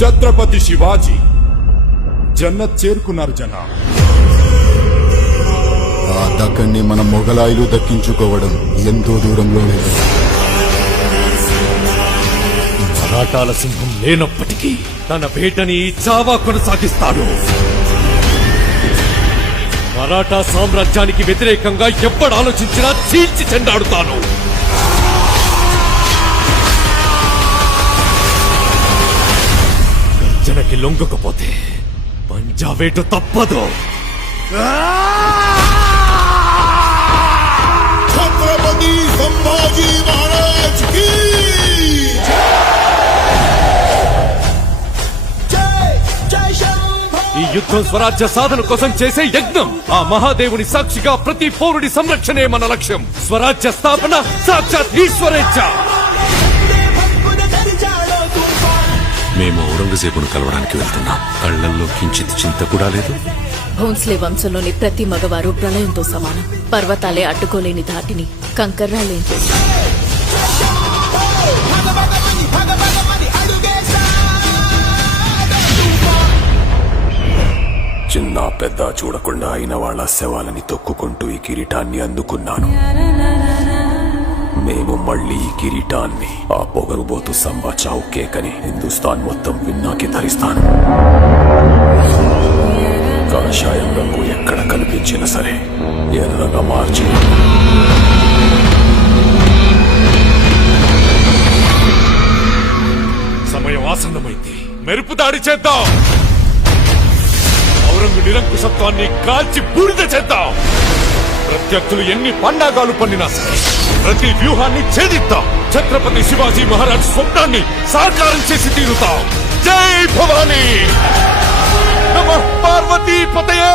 ఛత్రపతి శివాజీ జన్నత్ చేరుకున్నారు జనా. ఆ దక్కన్ని మన మొఘలాయులు దక్కించుకోవడం ఎంతో దూరంలో లేదు. మరాఠాల సింహం లేనప్పటికీ తన వేటని చావా కొనసాగిస్తాడు. మరాఠా సామ్రాజ్యానికి వ్యతిరేకంగా ఎప్పుడు ఆలోచించినా చీల్చి చెండాడుతాను. గర్జనకి లొంగకపోతే పంజావేటు తప్పదు. ఛత్రపతి సంభాజీ మహారాజ్ కీ ఈ యుద్ధం స్వరాజ్య సాధన కోసం చేసే యజ్ఞం. ఆ మహాదేవుని సాక్షిగా ప్రతి పౌరుడి సంరక్షణే మన లక్ష్యం. స్వరాజ్య స్థాపన సాక్షాత్ ఈశ్వరేచ్ఛ. మేము ఔరంగజేబును కలవడానికి వెళ్తున్నాం. కళ్లల్లో కించిత్ చింత కూడా లేదు. భోన్స్లే వంశంలోని ప్రతి మగవారు ప్రళయంతో సమానం. పర్వతాలే అడ్డుకోలేని ధాటిని కంకర్రాలేం చేస్తారు. చిన్న పెద్ద చూడకుండా అయిన వాళ్ళ శవాలని తొక్కుకుంటూ ఈ కిరీటాన్ని అందుకున్నాను. మేము మళ్ళీ ఈ కిరీటాన్ని ఆ పొగరుబోతు సంబా చావు కేకని హిందుస్థాన్ మొత్తం విన్నాకి ధరిస్తాను. కాషాయం రంగు ఎక్కడ కనిపించినా సరే ఎర్రగా మార్చి సమయం ఆసన్నమైంది. మెరుపు దాడి చేద్దాం. ఔరంగు నిరంకుశత్వాన్ని కాల్చి బూడిద చేద్దాం. ప్రత్యర్థులు ఎన్ని పండాగాలు పన్నినా సరే ప్రతి వ్యూహాన్ని ఛేదిద్దాం. ఛత్రపతి శివాజీ మహారాజ్ స్వప్నాన్ని సాకారం చేసి తీరుతాం. జై భవానీ. నమః పార్వతీ పతయే.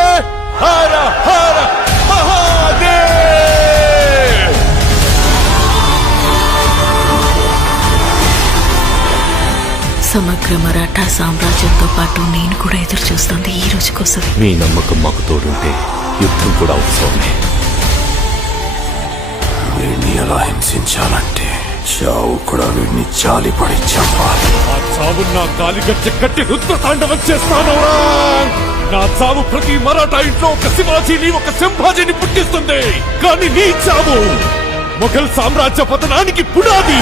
హర హర మహాదేవ్. సమగ్ర మరాఠా సామ్రాజ్యంతో పాటు నేను కూడా ఎదురు చూస్తుంది ఈ రోజు కోసం. మీ నమ్మకం మాకు తోడుంటే యుద్ధం కూడా ఉత్సవమే. వీడిని ఎలా హింసించాలంటే చావు కూడా వీడిని జాలిపడి చంపాలి. ఆ చావు నా కాలిగచ్చ కట్టి రుద్ర తాండవం చేస్తాను. నా చావు ప్రతి మరాఠా ఇంట్లో ఒక శివాజీని ఒక సంభాజీని పుట్టిస్తుంది. కానీ నీ చావు మొఘల్ సామ్రాజ్య పతనానికి పునాది.